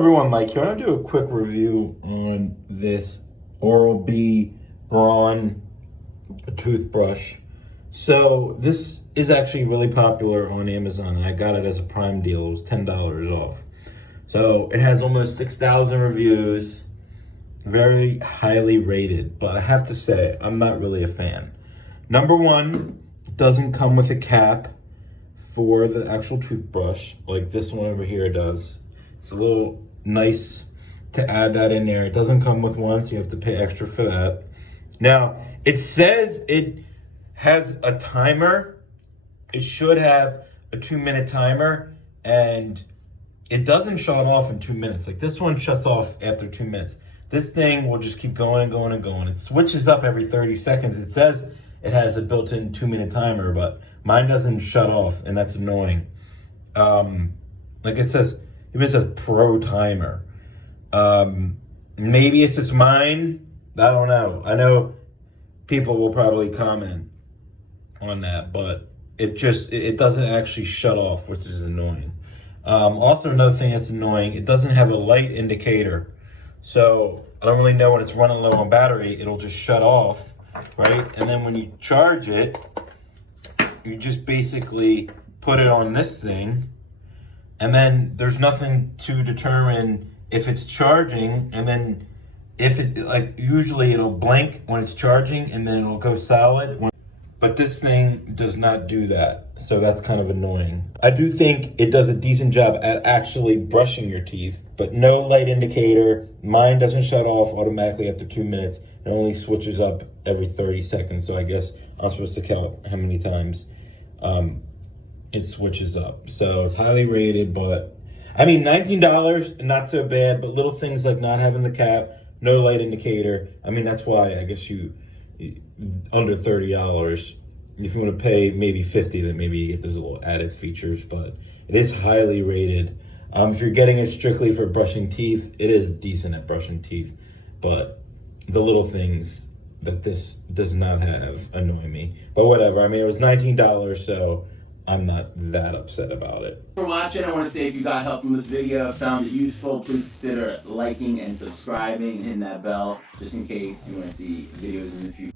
everyone, Mike here. I want to do a quick review on this Oral-B Braun toothbrush. So this is actually really popular on Amazon, and I got it as a Prime deal. It was $10 off. So it has almost 6,000 reviews, very highly rated, but I have to say, I'm not really a fan. Number one, it doesn't come with a cap for the actual toothbrush like this one over here does. It's a little nice to add that in there. It doesn't come with one, so you have to pay extra for that. Now, it says it has a timer. It should have a 2-minute timer, and it doesn't shut off in 2 minutes. Like this one shuts off after 2 minutes. This thing will just keep going and going and going. It switches up every 30 seconds. It says it has a built-in 2-minute timer, but mine doesn't shut off, and that's annoying. Like it says, even says pro timer. Maybe it's just mine. I don't know. I know people will probably comment on that, but it doesn't actually shut off, which is annoying. Also, another thing that's annoying, it doesn't have a light indicator. So I don't really know when it's running low on battery, it'll just shut off, right? And then when you charge it, you just basically put it on this thing, and then there's nothing to determine if it's charging, and then if it, like usually it'll blink when it's charging and then it'll go solid. But this thing does not do that, so that's kind of annoying. I do think it does a decent job at actually brushing your teeth, but no light indicator. Mine doesn't shut off automatically after 2 minutes. It only switches up every 30 seconds, so I guess I'm supposed to count how many times it switches up. So it's highly rated, but I mean, $19, not so bad, but little things like not having the cap, no light indicator. I mean, that's why I guess you under $30. If you want to pay maybe $50, then maybe you get those little added features, but it is highly rated. If you're getting it strictly for brushing teeth, it is decent at brushing teeth, but the little things that this does not have annoy me. But whatever, I mean, it was $19, so I'm not that upset about it. For watching, I want to say if you got help from this video, found it useful, please consider liking and subscribing and hitting that bell just in case you want to see videos in the future.